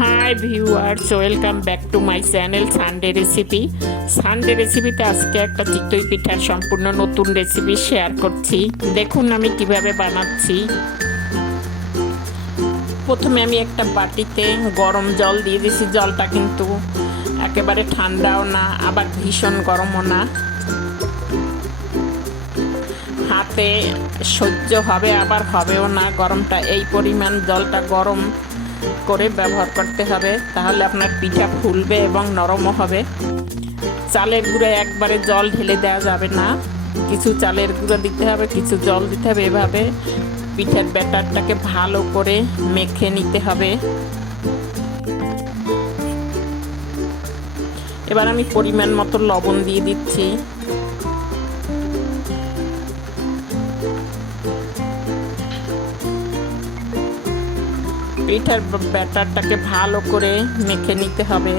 Hi viewers welcome back to my channel Sunday recipe Sunday রেসিপিতে আজকে একটা চিতই পিঠার সম্পূর্ণ নতুন রেসিপি শেয়ার করছি। দেখুন আমি কীভাবে বানাচ্ছি। প্রথমে আমি একটা বাটিতে গরম জল দিয়ে দিয়েছি জলটা কিন্তু একেবারে ঠান্ডাও না, আবার ভীষণ গরমও না। হাতে সহ্য হবে, আবার হবেও না। গরমটা এই পরিমাণ জলটা গরম করে ব্যবহার করতে হবে, তাহলে আপনার পিঠা ফুলবে এবং নরমও হবে। চালের গুঁড়ো একবারে জল ঢেলে দেওয়া যাবে না। কিছু চালের গুঁড়ো দিতে হবে, কিছু জল দিতে হবে এভাবে। পিঠার ব্যাটারটাকে ভালো করে মেখে নিতে হবে। এবার আমি পরিমাণ মতো লবণ দিয়ে দিচ্ছি। পিঠার ব্যাটারটাকে ভালো করে মেখে নিতে হবে।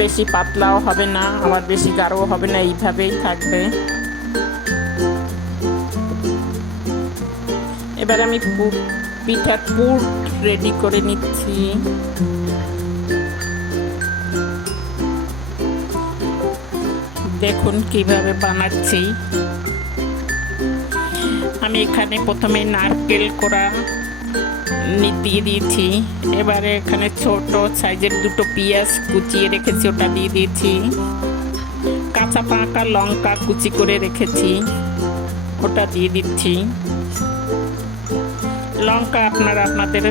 বেশি পাতলাও হবে না, আবার বেশি গাঢ়ও হবে না, এইভাবেই থাকবে। এবার আমি পিঠার পুর রেডি করে নিচ্ছি। দেখুন কীভাবে বানাচ্ছি। আমি এখানে প্রথমে নারকেল কোড়া দিয়ে দিয়েছি। এবারে এখানে ছোট সাইজের দুটো পেঁয়াজ কুচিয়ে রেখেছি, ওটা দিয়ে দিয়েছি। কাঁচা পাকা লঙ্কা কুচি করে রেখেছি, ওটা দিয়ে দিচ্ছি। লঙ্কা আপনারা আপনাদের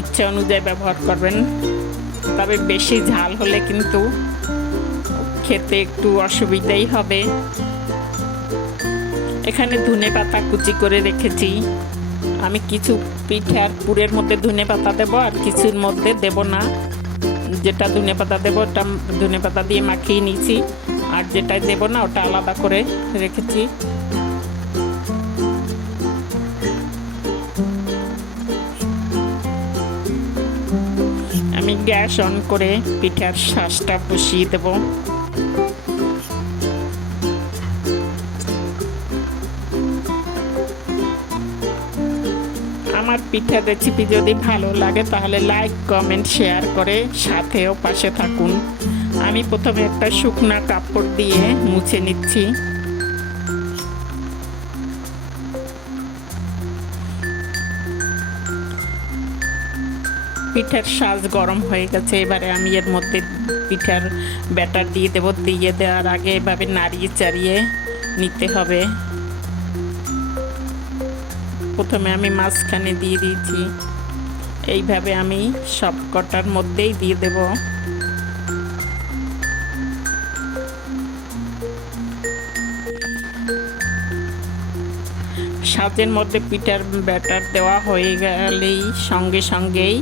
ইচ্ছা অনুযায়ী ব্যবহার করবেন, তবে বেশি ঝাল হলে কিন্তু খেতে একটু অসুবিধাই হবে। এখানে ধনে পাতা কুচি করে রেখেছি। আমি কিছু পিঠার পুরের মধ্যে ধনে পাতা দেবো আর কিছুর মধ্যে দেব না। যেটা ধনে পাতা দেবো, ওটা ধনে পাতা দিয়ে মাখিয়ে নিয়েছি। আর যেটা দেব না, ওটা আলাদা করে রেখেছি। আমি গ্যাস অন করে পিঠার শ্বাসটা বসিয়ে দেবো। আমার পিঠার রেসিপি যদি ভালো লাগে, তাহলে লাইক কমেন্ট শেয়ার করে সাথেও পাশে থাকুন। আমি প্রথমে একটা শুকনা কাপড় দিয়ে মুছে নিচ্ছি। পিঠার সাজ গরম হয়ে গেছে, এবারে আমি এর মধ্যে পিঠার ব্যাটার দিয়ে দেবো। দিয়ে দেওয়ার আগে এভাবে নাড়িয়ে চাড়িয়ে নিতে হবে। প্রথমে আমি মাঝখানে দিয়ে দিয়েছি। এইভাবে আমি সব কটার মধ্যেই দিয়ে দেব। সাজের মধ্যে পিঠার ব্যাটার দেওয়া হয়ে গেলেই সঙ্গে সঙ্গেই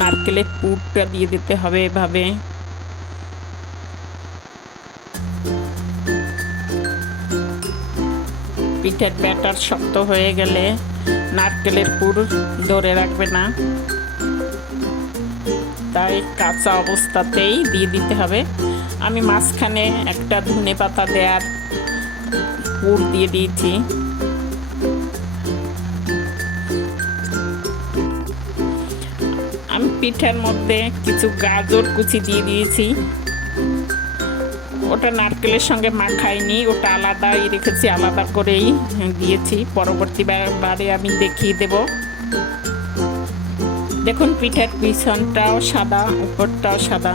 নারকেলের পুরটা দিয়ে দিতে হবে এভাবে। পিঠের ব্যাটার শক্ত হয়ে গেলে নারকেলের পুর ধরে রাখবে না। তাই কাঁচা অবস্থাতেই দিয়ে দিতে হবে। আমি মাঝখানে একটা ধনে পাতা দেওয়ার পুর দিয়ে দিয়েছি। আমি পিঠার মধ্যে কিছু গাজর কুচি দিয়ে দিয়েছি। ওটা নারকেলের সঙ্গে মাখাইনি, ওটা আলাদাই রেখেছি, আলাদা করেই দিয়েছি। পরবর্তী বারে আমি দেখিয়ে দেব। দেখুন, পিঠার পিছনটাও সাদা, উপরটাও সাদা।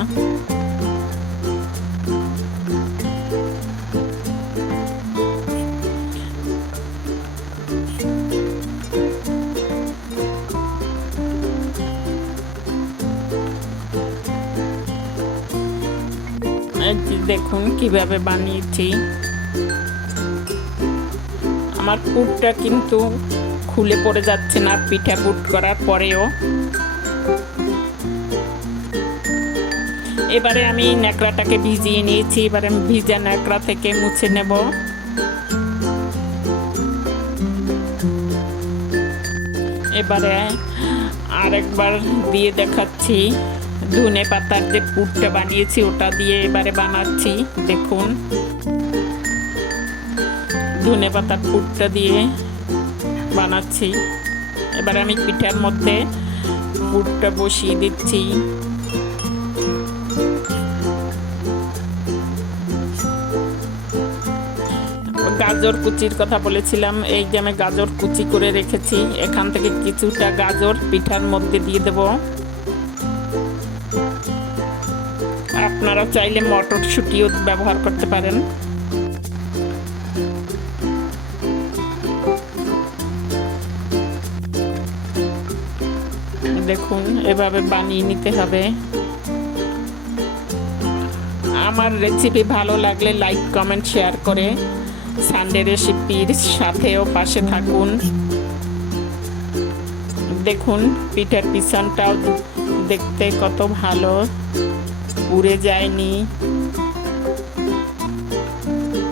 দেখুন কীভাবে বানিয়েছি। আমার পুরটা কিন্তু খুলে পড়ে যাচ্ছে না, পিঠা পুট করার পরেও। এবারে আমি ন্যাকড়াটাকে ভিজিয়ে নিয়েছি, এবারে আমি ভিজা ন্যাকড়া থেকে মুছে নেব। এবারে আরেকবার দিয়ে দেখাচ্ছি। ধনে পাতার যে পুরটা বানিয়েছি, ওটা দিয়ে এবারে বানাচ্ছি, দেখুন। ধনে পাতার পুরটা দিয়ে বানাচ্ছি। এবার আমি পিঠার মধ্যে পুরটা বসিয়ে দিচ্ছি। গাজর কুচির কথা বলেছিলাম, এই যে আমি গাজর কুচি করে রেখেছি, এখান থেকে কিছুটা গাজর পিঠার মধ্যে দিয়ে দেব। আপনারা চাইলে মটরশুঁটিও ব্যবহার করতে পারেন। দেখুন, এভাবে বানিয়ে নিতে হবে। আমার রেসিপি ভালো লাগলে লাইক কমেন্ট শেয়ার করে সানডে রেসিপির সাথেও পাশে থাকুন। দেখুন, পিঠার পিছনটাও দেখতে কত ভালো। পুড়ে যায়নি।